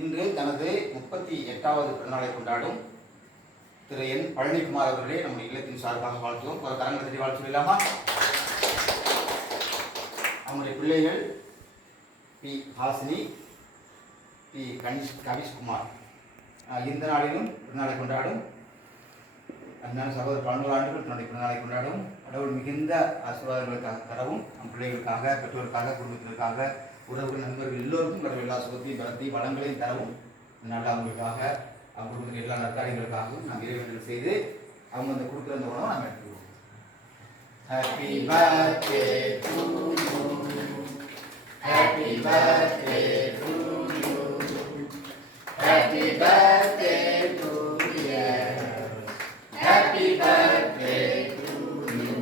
இன்று தனது 38வது பிறந்தநாளை கொண்டாடும் திரு என் பழனிக்குமார் அவர்களே நம்முடைய இல்லத்தின் சார்பாக வாழ்த்துவோம். ஒரு கரங்களை தட்டி வாழ்த்து சொல்லலாமா? அவங்களுடைய பிள்ளைகள் பி ஹாசினி, பி கவிஷ்குமார் இந்த நாளிலும் பிறந்தநாளை கொண்டாடும். அதனால சகோதரர் 11 ஆண்டுகள் தன்னுடைய பிறந்தநாளை கொண்டாடும். கடவுள் மிகுந்த ஆசீர்வாதங்களுக்காக தரவும் நம் பிள்ளைகளுக்காக, பெற்றோருக்காக, குடும்பத்திற்காக, உறவுகள், நண்பர்கள் எல்லோருக்கும் கடவுள் எல்லா சுகத்தையும் பலத்தையும் வளங்களையும் தரவும் அதனால் அவங்களுக்காக, அவங்க கொடுக்குற எல்லா நற்காரியங்களுக்காகவும் நாம் இறைவேண்டல் செய்து அவங்க அந்த கொடுக்குற அந்த உணவை நாம் எடுத்துக்குவோம். Happy birthday to you, happy birthday to you, happy birthday to you, happy birthday to you,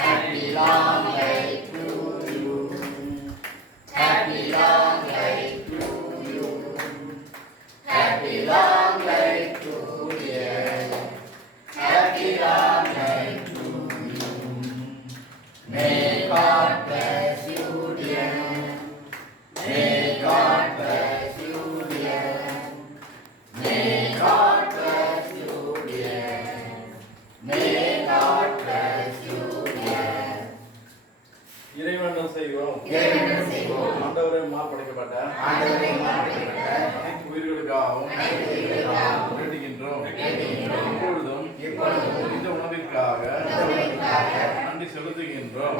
happy long life to you, happy long life to you, happy long life to you, happy long life to you. May God bless you, dear. May God bless you, dear. May God bless you, dear. May God bless you, dear. இறைவனும் செய்வோம். ஆண்டவரே படைக்கப்பட்ட அனைத்து உயிர்களுக்காகவும் வேண்டுகின்றோம். இப்பொழுதும் இந்த உணவிற்காக நன்றி செலுத்துகின்றோம்.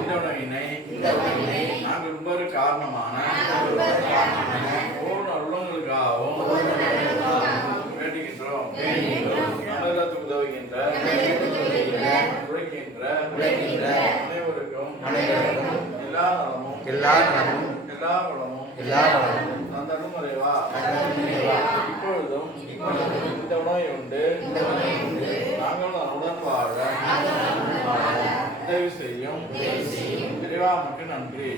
இந்த உணவினை நாங்கள் உண்பது காரணமான ஒவ்வொரு உள்ளங்களுக்காகவும் வேண்டுகின்றோம். நல்லதுக்கு உதவுகின்ற உழைக்கின்ற அனைவருக்கும் எல்லா வளமும் தந்தனும் நிறைவா இப்பொழுதும் இந்த உணவை உண்டு நாங்கள் உடன் வாழ உதவி செய்யும் இறைவா நமக்கு நன்றி.